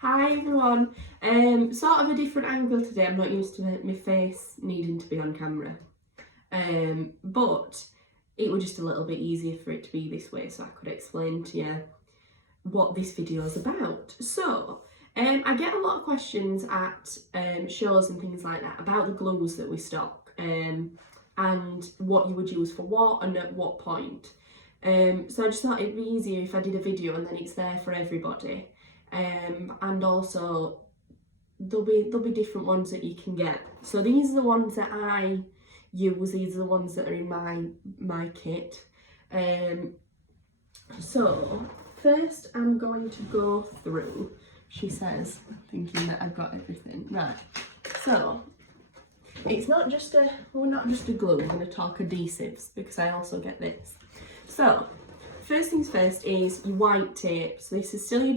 Hi everyone. Sort of a different angle today. I'm not used to my face needing to be on camera. But it was just a little bit easier for it to be this way so I could explain to you what this video is about. So, I get a lot of questions at shows and things like that about the glues that we stock and what you would use for what and at what point. So I just thought it'd be easier if I did a video and then it's there for everybody. And also there'll be different ones that you can get. So these are the ones that I use. These are the ones that are in my kit. So first I'm going to go through. She says, thinking that I've got everything right. So it's not just a glue. I'm going to talk adhesives because I also get this. So first things first is your white tape. So this is still your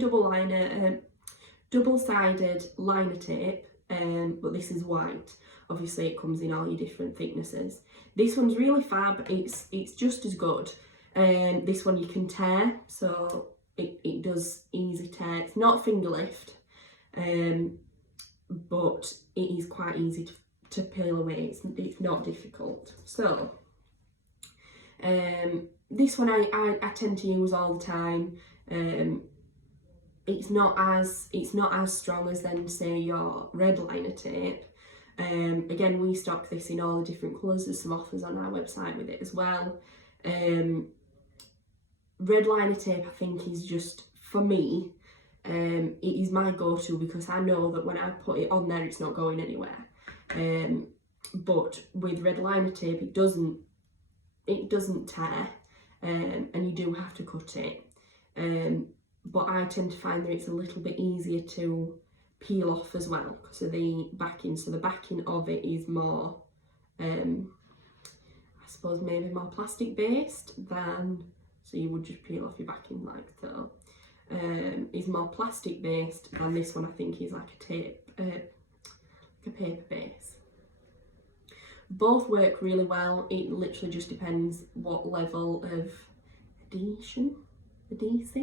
double-sided liner tape, but this is white. Obviously it comes in all your different thicknesses. This one's really fab. It's just as good. This one you can tear, so it does easy tear. It's not finger lift, but it is quite easy to peel away. It's not difficult. So this one I tend to use all the time. It's not as strong as then say your red liner tape. Again, we stock this in all the different colours. There's some offers on our website with it as well. Red liner tape I think is just, for me, it is my go-to because I know that when I put it on there it's not going anywhere. But with red liner tape it doesn't tear, and you do have to cut it. But I tend to find that it's a little bit easier to peel off as well because of the backing. So the backing of it is more, I suppose maybe more plastic based than, so you would just peel off your backing like so. Is more plastic based than this one I think is like a tape, like a paper base. Both work really well. It literally just depends what level of adhesion. It's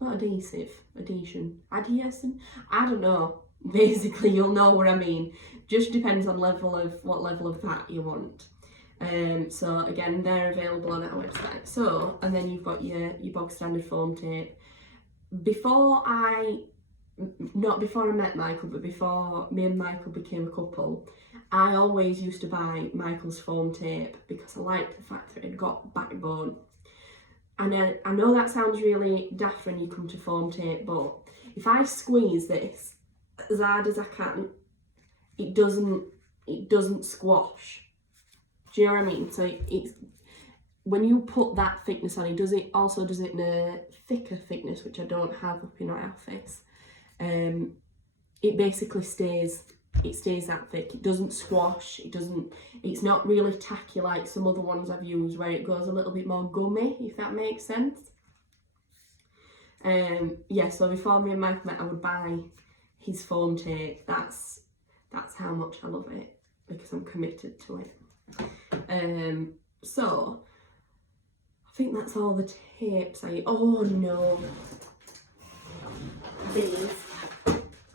not adhesive, adhesion. I don't know. Basically, you'll know what I mean. Just depends on what level of that you want. So again, they're available on our website. So, and then you've got your bog standard foam tape. Not before I met Michael, but before me and Michael became a couple, I always used to buy Michael's foam tape because I liked the fact that it got backbone. And I know that sounds really daft when you come to foam tape, but if I squeeze this as hard as I can, it doesn't squash. Do you know what I mean? So it's when you put that thickness on, it does it in a thicker thickness, which I don't have up in my office. It basically stays that thick. It doesn't squash. It's not really tacky like some other ones I've used where it goes a little bit more gummy, if that makes sense. Yeah, so before me and Mike met, I would buy his foam tape. That's how much I love it because I'm committed to it. So I think that's all the tapes oh no, these.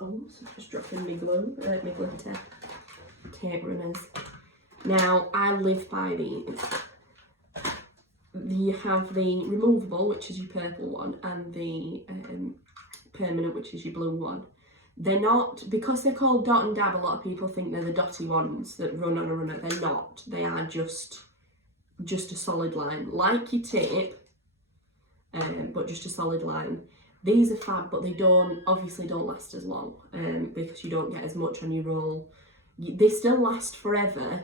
Oh, so just dropping my glue, my glitter tape runners. Now, I live by these. You have the removable, which is your purple one, and the permanent, which is your blue one. They're not, because they're called dot and dab, a lot of people think they're the dotty ones that run on a runner. They're not. They are just a solid line, like your tape, but just a solid line. These are fab, but they obviously don't last as long because you don't get as much on your roll. They still last forever.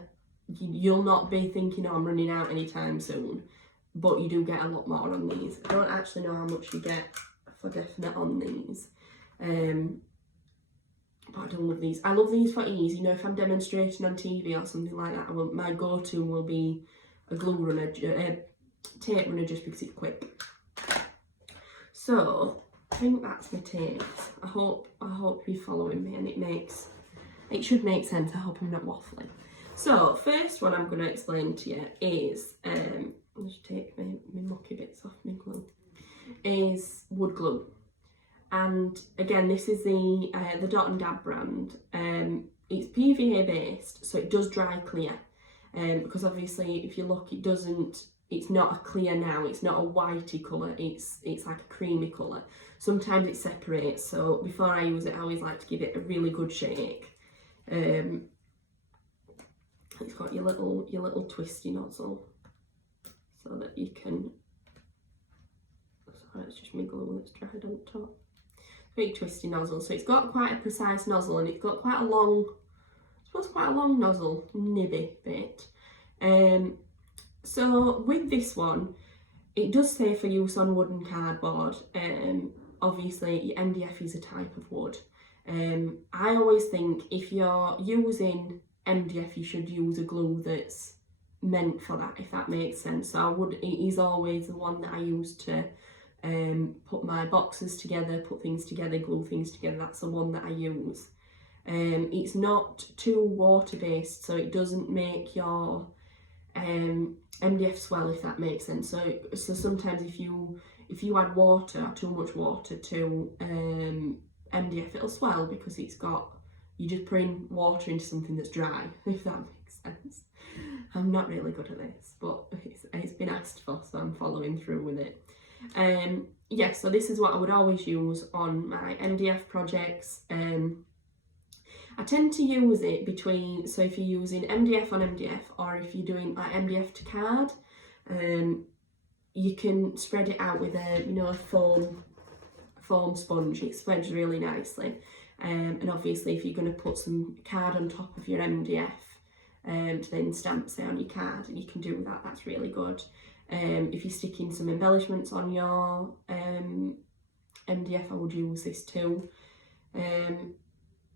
You'll not be thinking, oh, I'm running out anytime soon, but you do get a lot more on these. I don't actually know how much you get for definite on these, but I do love these. I love these for ease. You know, if I'm demonstrating on TV or something like that, my go-to will be a glue runner, tape runner, just because it's quick. So I think that's my tapes. I hope you're following me and it should make sense. I hope I'm not waffling. So first one I'm going to explain to you is, I'll just take my mucky bits off my glue, is wood glue. and again, this is the Dot and Dab brand. It's PVA based, so it does dry clear. Because obviously, if you look, it's not a clear now. It's not a whitey colour. It's like a creamy colour. Sometimes it separates. So before I use it, I always like to give it a really good shake. It's got your little twisty nozzle, so that you can. Sorry, it's just my glue that's dried on top. Big twisty nozzle, so it's got quite a precise nozzle, and it's got quite a long, I suppose quite a long nozzle, nibby bit. So with this one, it does say for use on wooden cardboard. Obviously MDF is a type of wood. I always think if you're using MDF, you should use a glue that's meant for that, if that makes sense. So it is always the one that I use to put my boxes together, put things together, glue things together. That's the one that I use. It's not too water based, so it doesn't make your MDF swell, if that makes sense. So sometimes if you add water, too much water to MDF, it'll swell because you're just putting water into something that's dry, if that makes sense. I'm not really good at this, but it's been asked for, so I'm following through with it. Yeah, so this is what I would always use on my MDF projects. I tend to use it between, so if you're using MDF on MDF, or if you're doing like MDF to card, you can spread it out with a foam sponge. It spreads really nicely. And obviously if you're going to put some card on top of your MDF to then stamp say on your card, you can do that. That's really good. If you're sticking some embellishments on your MDF, I would use this too.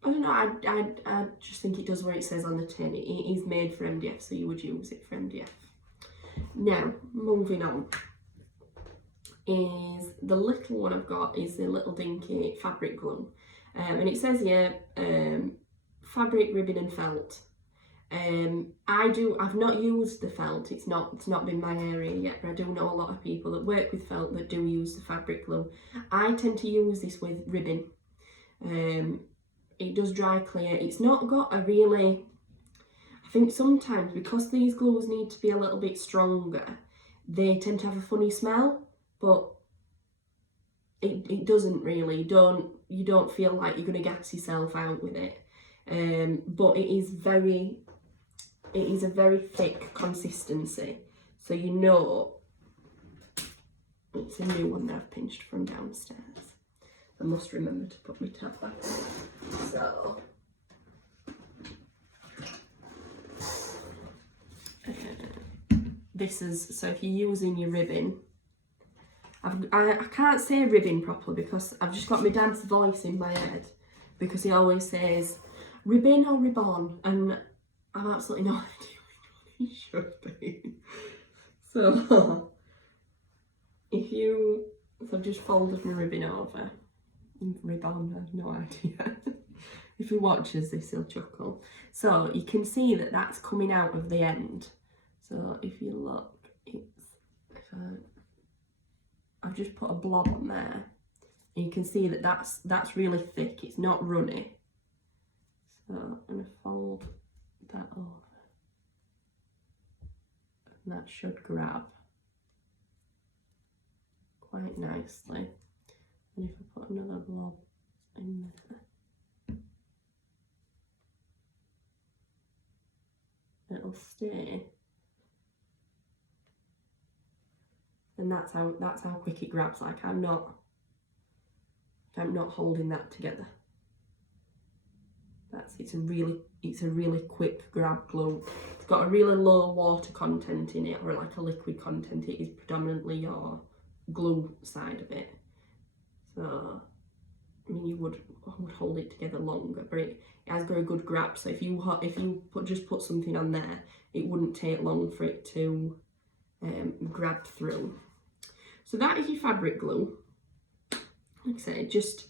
I don't know, I just think it does what it says on the tin. It is made for MDF, so you would use it for MDF. Now, moving on, is the little one I've got is the little dinky fabric glue. And it says here, fabric, ribbon and felt. I've not used the felt, it's not been my area yet, but I do know a lot of people that work with felt that do use the fabric glue. I tend to use this with ribbon. It does dry clear. It's not got a really, I think sometimes because these glues need to be a little bit stronger, they tend to have a funny smell, but it doesn't really. You don't feel like you're going to gas yourself out with it. But it is a very thick consistency, so you know it's a new one that I've pinched from downstairs. I must remember to put my tab back on. So this is, so if you're using your ribbon, I can't say ribbon properly because I've just got my dad's voice in my head, because he always says ribbon or ribbon, and I've absolutely no idea which one it should be. So so I've just folded my ribbon over. Ribbon, I have no idea. If he watches this, he'll chuckle. So you can see that that's coming out of the end. So if you look, I've just put a blob on there, and you can see that that's really thick. It's not runny. So I'm going to fold that over, and that should grab quite nicely. And if I put another blob in there, it'll stay. And that's how quick it grabs. Like I'm not holding that together. It's a really quick grab glue. It's got a really low water content in it, or like a liquid content. It is predominantly your glue side of it. So I mean, you would hold it together longer, but it has got a good grab. So if you just put something on there, it wouldn't take long for it to grab through. So that is your fabric glue. Like I said, just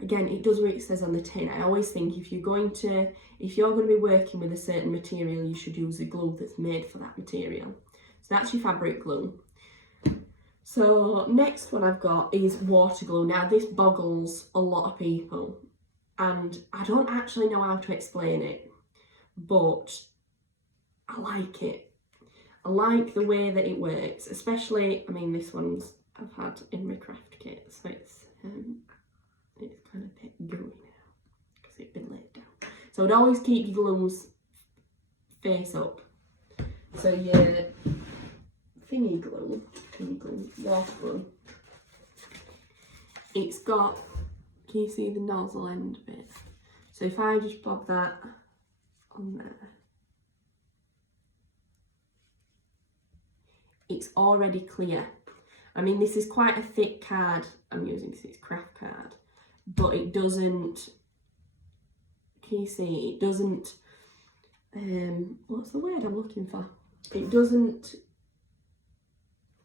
again, it does what it says on the tin. I always think if you're going to be working with a certain material, you should use a glue that's made for that material. So that's your fabric glue. So next one I've got is water glue. Now this boggles a lot of people and I don't actually know how to explain it, but I like it. I like the way that it works, especially, I mean this one's I've had in my craft kit, so it's kind of a bit gooey now because it's been laid down. So I'd always keep your glues face up. So your thingy glue, water glue, it's got, can you see the nozzle end bit? So if I just bob that on there, it's already clear. I mean, this is quite a thick card I'm using because it's craft card, but it doesn't, can you see, it doesn't, what's the word I'm looking for? It doesn't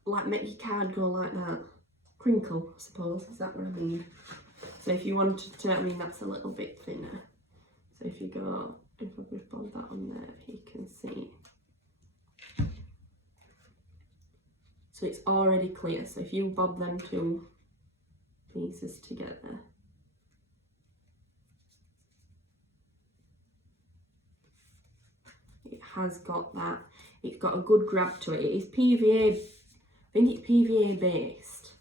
like make your card go like that. Crinkle, I suppose, is that what I mean? So if you wanted to, I mean, that's a little bit thinner. So if you go, if I just bob that on there, you can see. So it's already clear. So if you bob them two pieces together, it has got that. It's got a good grab to it. It is PVA, I think it's PVA based,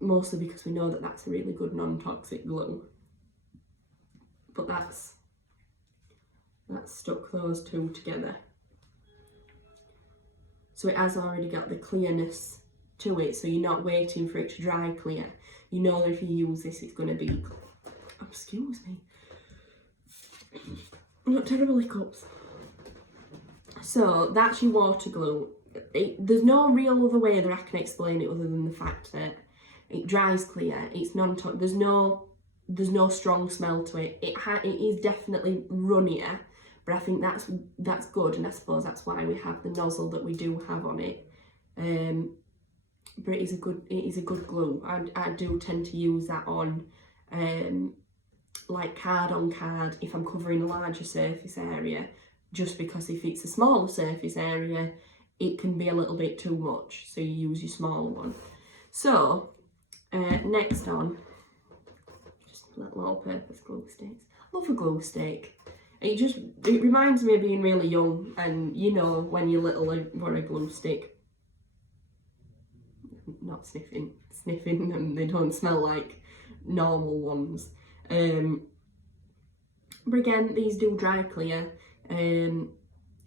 mostly because we know that that's a really good non-toxic glue. But that's stuck those two together. So it has already got the clearness to it, so you're not waiting for it to dry clear. You know that if you use this, it's going to be, oh, excuse me, I've got terrible hiccups. So that's your water glue. There's no real other way that I can explain it other than the fact that it dries clear. It's non-toxic. There's no strong smell to it. It is definitely runnier, but I think that's good, and I suppose that's why we have the nozzle that we do have on it. But it is a good glue. I do tend to use that on like card on card if I'm covering a larger surface area, just because if it's a smaller surface area it can be a little bit too much, so you use your smaller one. So next on, just little all-purpose glue sticks. I love a glue stick. It reminds me of being really young, and you know when you're little you want a glue stick. Not sniffing them, they don't smell like normal ones. But again, these do dry clear.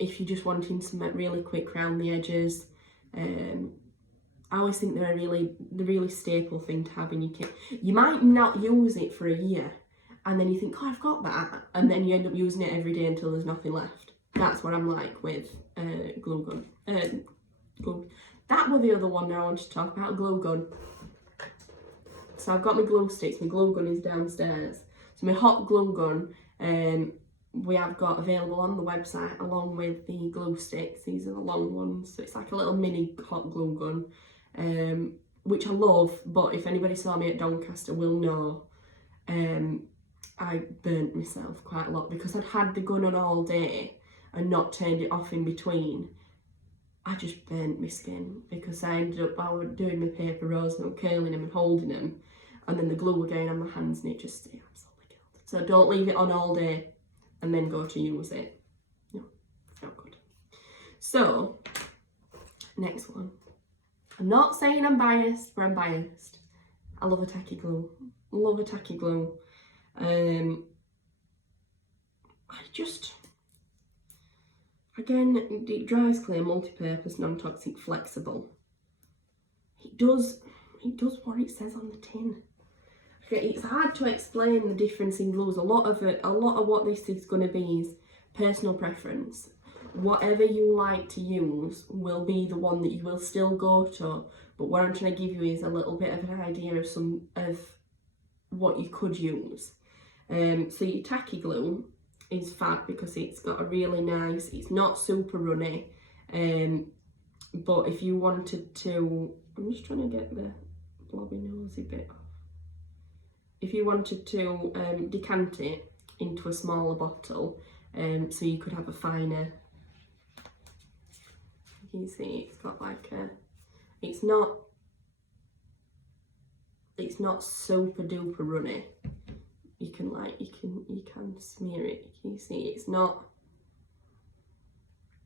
If you're just wanting something really quick around the edges, I always think they're the really staple thing to have in your kit. You might not use it for a year, and then you think, oh, I've got that, and then you end up using it every day until there's nothing left. That's what I'm like with glue gun. That was the other one that I wanted to talk about, glue gun. So I've got my glue sticks, my glue gun is downstairs. So my hot glue gun, we have got available on the website along with the glue sticks. These are the long ones, so it's like a little mini hot glue gun, which I love, but if anybody saw me at Doncaster will know I burnt myself quite a lot because I'd had the gun on all day and not turned it off in between. I just burnt my skin because I was doing my paper rolls and curling them and holding them, and then the glue were going on my hands and it just absolutely killed. So don't leave it on all day and then go to use it. No, it's not good. So, next one. I'm not saying I'm biased, but I'm biased. I love a tacky glue. Love a tacky glue. Again, it dries clear, multi-purpose, non-toxic, flexible. It does what it says on the tin. It's hard to explain the difference in glues. A lot of what this is going to be is personal preference. Whatever you like to use will be the one that you will still go to. But what I'm trying to give you is a little bit of an idea of what you could use. So your tacky glue is fab because it's got a really nice, it's not super runny, but if you wanted to, I'm just trying to get the blobby nosy bit off. If you wanted to decant it into a smaller bottle, so you could have a finer, you can see it's got like It's not super duper runny. You can smear it. Can you see?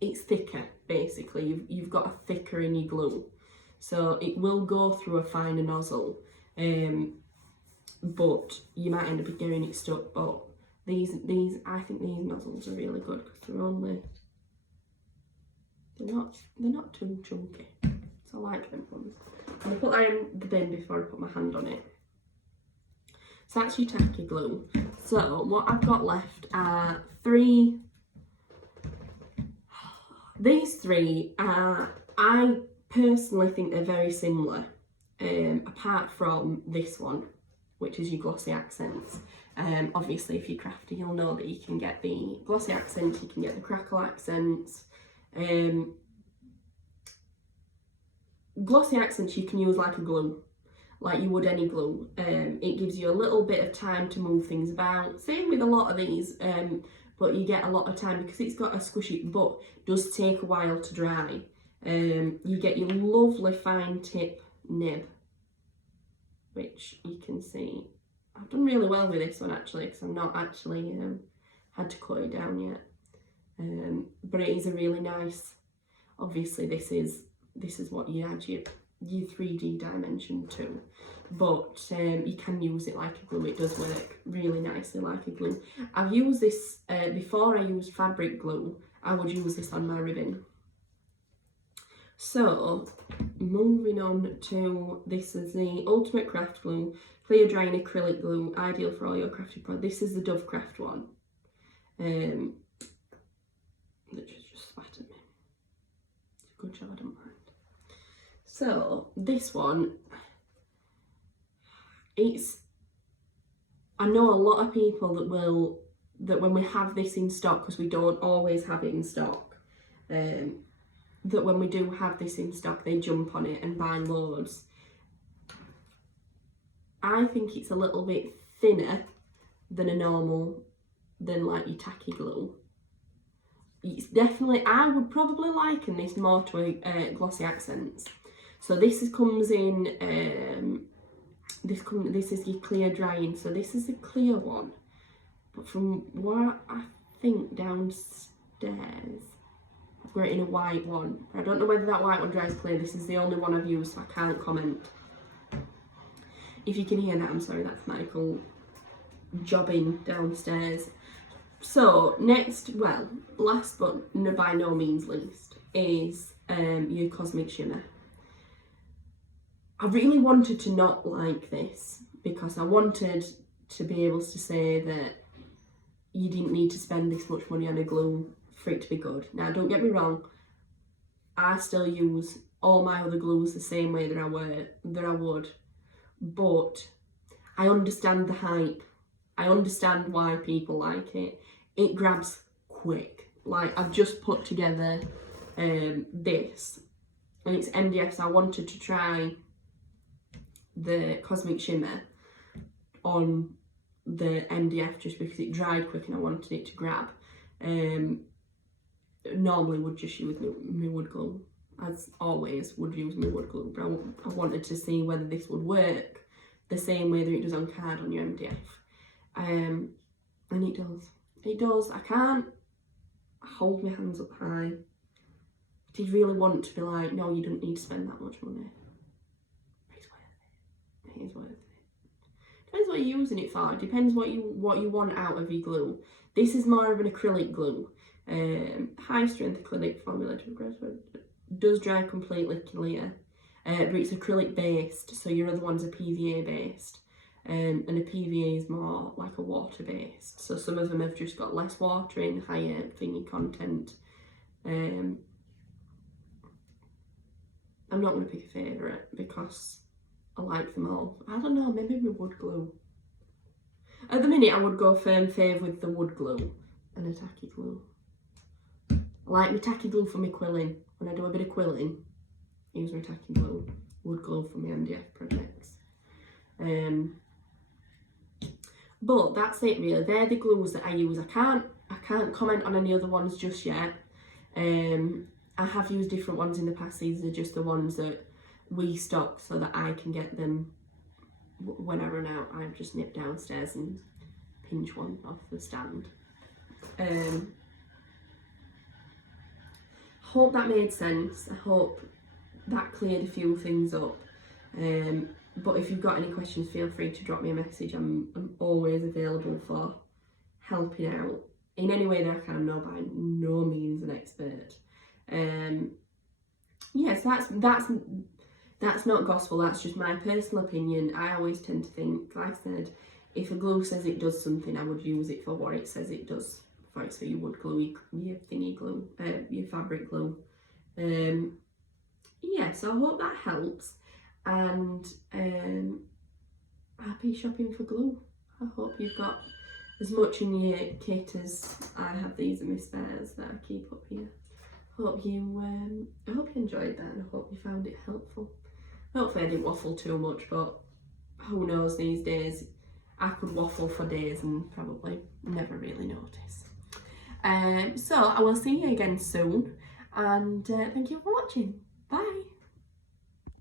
It's thicker basically. You've got a thicker in your glue, so it will go through a finer nozzle, but you might end up getting it stuck. But these I think these nozzles are really good because they're not too chunky, so I like them ones. I'm gonna put that in the bin before I put my hand on it. So that's your tacky glue. So what I've got left are three. These three are, I personally think they're very similar, apart from this one, which is your glossy accents. Obviously if you're crafty you'll know that you can get the glossy accents, you can get the crackle accents. Glossy accents you can use like a glue, like you would any glue. It gives you a little bit of time to move things about. Same with a lot of these, but you get a lot of time because it's got a squishy, but it does take a while to dry. You get your lovely fine tip nib, which you can see. I've done really well with this one actually because I've not actually had to cut it down yet. But it is a really nice, obviously this is what you add your 3D dimension to, but you can use it like a glue. It does work really nicely like a glue. I've used this before. I used fabric glue. I would use this on my ribbon. So moving on to, this is the Ultimate Craft Glue, clear drying acrylic glue, ideal for all your crafty projects. This is the Dovecraft one. That just spattered me. It's a good job I don't mind. So this one, I know a lot of people that when we have this in stock, because we don't always have it in stock, that when we do have this in stock they jump on it and buy loads. I think it's a little bit thinner than like your tacky glue. It's definitely, I would probably liken this more to a glossy accents. So this comes in, this is your clear drying, so this is a clear one. But from what I think downstairs, I've got it in a white one. I don't know whether that white one dries clear. This is the only one I've used, so I can't comment. If you can hear that, I'm sorry, that's Michael jobbing downstairs. So next, well, last but by no means least, is your Cosmic Shimmer. I really wanted to not like this because I wanted to be able to say that you didn't need to spend this much money on a glue for it to be good. Now don't get me wrong, I still use all my other glues the same way that I would, but I understand the hype. I understand why people like it. It grabs quick. Like I've just put together this, and it's MDF, so I wanted to try the Cosmic Shimmer on the MDF just because it dried quick and I wanted it to grab. Normally would just use my wood glue, as always would use my wood glue, but I wanted to see whether this would work the same way that it does on card on your MDF. And it does. It does. I can't hold my hands up high. I did really want to be like, no, you don't need to spend that much money. It's worth it. It is worth it. Depends what you're using it for. It depends what you want out of your glue. This is more of an acrylic glue. High strength acrylic formula does dry completely clear, but it's acrylic based, so your other ones are PVA based, and a PVA is more like a water based, so some of them have just got less water in, higher thingy content. I'm not going to pick a favourite because I like them all. I don't know, maybe with wood glue. At the minute I would go firm fave with the wood glue and a tacky glue. I like my tacky glue for my quilling. When I do a bit of quilling, I use my tacky glue. Wood glue for my MDF projects. But that's it really. They're the glues that I use. I can't comment on any other ones just yet. I have used different ones in the past. These are just the ones that restock so that I can get them when I run out. I've just nipped downstairs and pinch one off the stand. Hope that made sense. I hope that cleared a few things up. But if you've got any questions, feel free to drop me a message. I'm always available for helping out in any way that I can. I'm by no means an expert. Yes, that's not gospel. That's just my personal opinion. I always tend to think, like I said, if a glue says it does something, I would use it for what it says it does. For so you would glue your thingy glue, your fabric glue. Yeah, so I hope that helps, and happy shopping for glue. I hope you've got as much in your kit as I have. These are my spares that I keep up here. I hope you enjoyed that, and I hope you found it helpful. Hopefully I didn't waffle too much, but who knows these days. I could waffle for days and probably never really notice. So I will see you again soon, and thank you for watching. Bye.